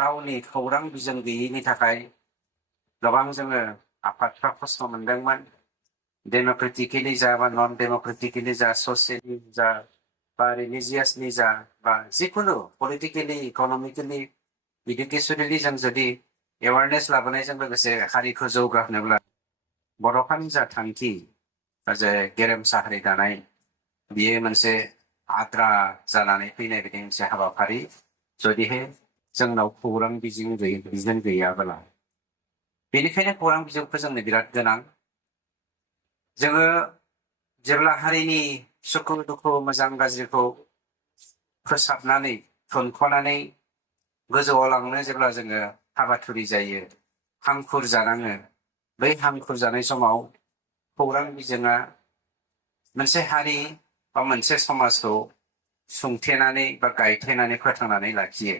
रावनि खौरां बिजों गैयैनि थाखाय गोबां जोङो आफादफ्रा खस्थ' मोनदोंमोन। डेम'क्रेटिकेलि जा बा नन डेम'क्रेटिकेलि जा, ससियेलि जा बा रिलिजियासनि जा बा जिखुनु पलिटिकेलि, इक'नमिकेलि, इडुकेसनेलि जों जुदि एवारनेस लाबोनायजों लोगोसे हारिखौ जौगाहोनोब्ला बर'फोरनि जा थांखि जे गेरेमसा हारि दानाय, बियो मोनसे आद्रा जानानै फैनाय बायदि मोनसे हाबाफारि। जुदिहाय जोंनाव खौरां बिजों गैयाब्ला, बेनिखायनो खौरां बिजोंखौ जोंनो बिराद गोनां। जोङो जेब्ला हारिनि सुखु दुखु मोजां गाज्रिखौ फोसाबनानै थुनख'नानै गोजौआव लांनो जेब्ला जोङो हाबाथुरि जायो, हांखुर जानाङो, बै हांखुर जानाय समाव खौरां बिजोङा मोनसे हारि बा मोनसे समाजखौ सुंथेनानै बा गायथेनानै फोथांनानै लाखियो।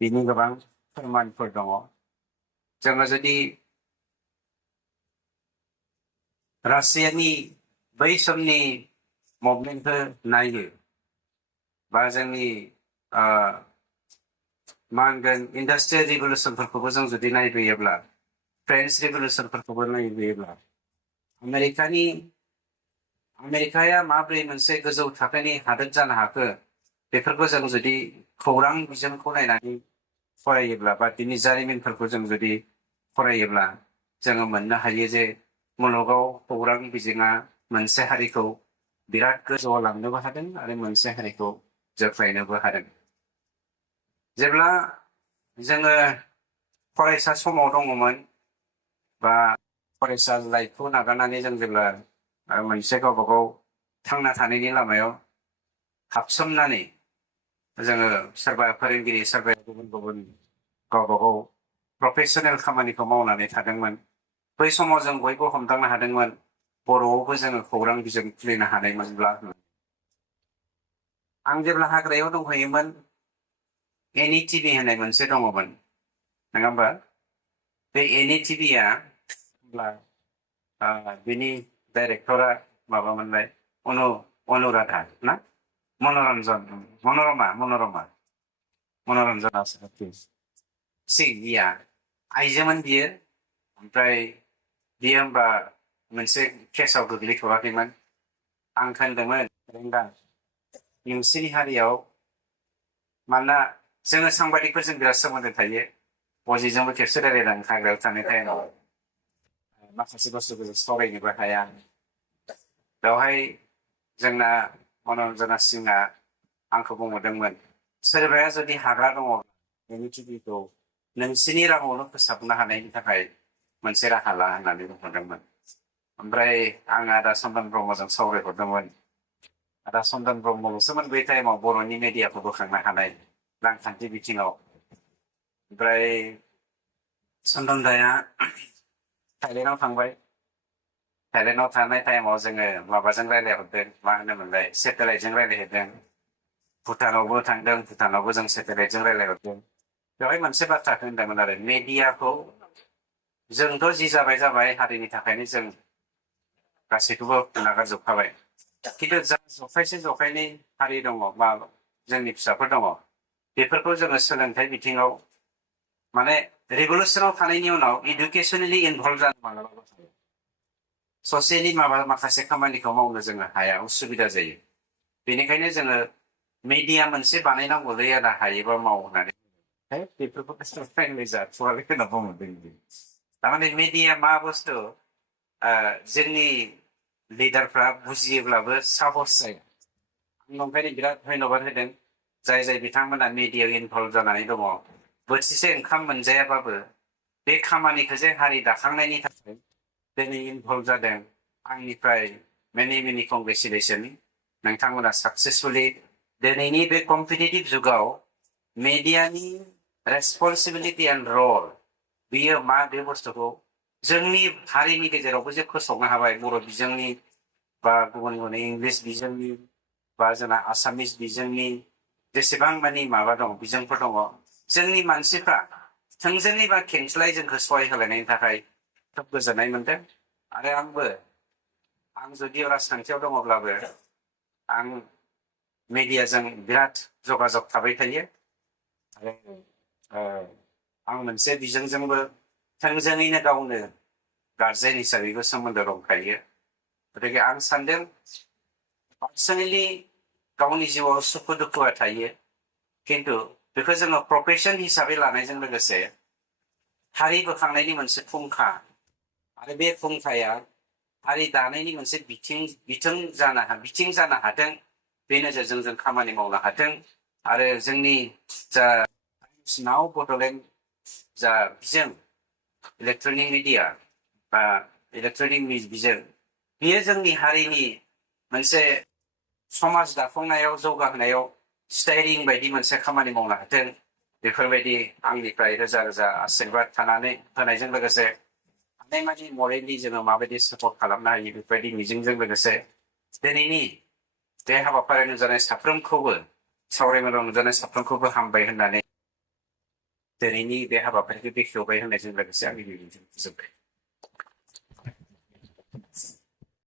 बिनि गोबां फोरमानफोर दङ। जोङो जुदि रासियानि बै समनि मुभमेन्टखौ नायो बा जोंनि मा होनगोन इन्डास्ट्रियेल रिभलिउसनफोरखौबो जों जुदि नायबोयोब्ला, फ्रेन्स रिभलिउसनफोरखौबो नायबोयोब्ला, आमेरिकाया माब्रै मोनसे गोजौ थाखोनि हादोर जानो हाखो, बेफोरखौ जों जुदि खौरां बिजोंखौ नायनानै फरायोब्ला बा बिनि जारिमिनफोरखौ जों जुदि फरायोब्ला जोङो मोननो हायो जे मुलुगाव खौरां बिजोङा मोनसे हारिखौ बिराद गोजौआव लांनोबो हादों आरो मोनसे हारिखौ जोख्लायनोबो हादों। जेब्ला जोङो फरायसा समाव दङमोन बा फरायसा लाइफखौ नागारनानै जों जेब्ला मोनसे गावबा गाव थांना थानायनि लामायाव हाबसोमनानै जोङो सोरबा फोरोंगिरि, सोरबाया गुबुन गुबुन गावबा गाव प्रफेसनेल खामानिखौ मावनानै थादोंमोन। बै समाव जों बयबो हमदांनो हादोंमोन बर'आवबो जोङो खौरां बिजों खुलिनो हानायमोनब्ला। आं जेब्ला हाग्रायाव दंहैयोमोन, NETV होननाय मोनसे दङमोन, नङा होमबा? बे NETVया बिनि डाइरेक्टरा माबामोनलाय अनुराधा ना मनरन्जना सिंहया आइजोमोन बियो। ओमफ्राय बियो होमबा मोनसे केसाव गोग्लैथ'वाखैमोन। आं खोन्दोंमोन रेंगा नोंसिनि हारियाव, मानोना जोङो सांबादिकफोरजों बिराद सोमोन्दो थायो, बयजोंबो खेबसे रायलायनानै हाग्रायाव थानाय टाइमाव माखासे बुस्थुखौ जों सावरायनोबो हाया। बेवहाय जोंना मनरन्जना सिंहआ आंखौ बुंहरदोंमोन, सोरबाया जुदि हाग्रा दङ NETVखौ नोंसिनि रावआवनो फोसाबनो हानायनि थाखाय मोनसे राहा ला होननानै बुंहरदोंमोन। ओमफ्राय आं आदा चन्दन ब्रह्मजों सावरायहरदोंमोन। आदा चन्दन ब्रह्मल'सोमोन बै टाइमाव बर'नि मेडियाखौ बोखांनो हानाय रांखान्थि बिथिङाव। ओमफ्राय चन्दन दाया थाइलेण्डआव थांबाय। थाइलेण्डआव थानाय टाइमाव जोङो माबाजों रायलायहरदों, मा होनोमोनलाय, सेटेलाइटजों रायलायहरदों। भुटानावबो थांदों, भुटानावबो जों सेटेलाइटजों रायलायहरदों। बेवहाय मोनसे बाथ्राखौ होनदोंमोन आरो, मेडियाखौ जोंथ' जि जाबाय हारिनि थाखायनो जों गासैखौबो नागारजोबखाबाय, खिन्थु जा जखायनै हारि दङ बा जोंनि फिसाफोर दङ, बेफोरखौ जोङो सोलोंथाइ बिथिङाव माने रिभलिउसनाव थानायनि उनाव इडुकेसनेलि इनभल्भ जानो मालाबाबो हाया। ससियेलि माखासे खामानिखौ मावनो जोङो हाया, उसुबिदा जायो। बेनिखायनो जोङो मेडिया मोनसे बानायनांगौलै आदा, हायोबा माव होननानै। बेफोरखौ जाथ'वाखै होनना बुंहरदों। थारमाने मेडिया मा बुस्थु जोंनि लिडारफ्रा बुजियोब्लाबो साहस जाया। आं ओंखायनो बिराद धन्यबाद होदों जाय बिथांमोना मेडियायाव इनभल्भ जानानै दङ। बोथिसे ओंखाम मोनजायाबाबो बे खामानिखौ जे हारि दाखांनायनि थाखाय दिनै इनभल्भ जादों, आंनिफ्राय मेनि कंग्रेचुलेसन। नोंथांमोना साक्सेसफुलि दिनैनि बे कम्पिटिटिभ जुगाव मेडियानि रेसपन्सिबिलिटि एन्ड रल, बियो मा, बे बुस्थुखौ जोंनि हारिनि गेजेरावबो जे फोसावनो हाबाय, बर' बिजोंनि बा गुबुन इंलिस बिजोंनि बा जोंना आसामिस बिजोंनि जेसेबां मानि माबा दं, बिजोंफोर दङ, जोंनि मानसिफ्रा थोंजोङै बा खेंस्लाय जोंखौ सहाय होलायनायनि थाखाय खोब गोजोननाय मोनदों। आरो आं जुदि राजखान्थियाव दङब्लाबो आं मेडियाजों बिराद जगाजग थाबाय थायो। आरो आं मोनसे बिजोंजोंबो थोंजोङैनो गावनो गार्जेन हिसाबैबो सोमोन्दो दंखायो। गतिके आं सानदों पार्सनेलि गावनि जिउआव सुखु दुखुआ थायो, खिन्थु बेखौ जोङो प्रफेसन हिसाबै लानायजों लोगोसे हारि बोखांनायनि मोनसे फुंखा आरो बे फुंखाया हारि दानायनि मोनसे बिथिं जानो हाथों, बे नोजोरजों जों खामानि मावनो हाथों आरो जोंनि जा नाव बड'लेण्ड जा बिजों इलेक्ट्रनिक मिडिया बा इलेक्ट्रनिक बिजों बियो जोंनि हारिनि मोनसे समाज दाफुंनायाव जौगाहोनायाव स्टाइरिं बायदि मोनसे खामानि मावनो हाथों, बेफोरबायदि आंनिफ्राय रोजा रोजा आशीर्बाद थानानै होनायजों लोगोसे हानायमानि मरेलि जोङो माबायदि सापर्ट खालामनो हायो बेफोरबायदि मिजिंजों लोगोसे दिनैनि बे हाबाफारियाव नुजानाय साफ्रोमखौबो सावरायमेलाव नुजानाय साफ्रोमखौबो हामबाय होननानै दिनैनि बे हाबाफारिखौ बेखेवबाय होननायजों लोगोसे आंनि बिबुंथिखौ फोजोबबाय।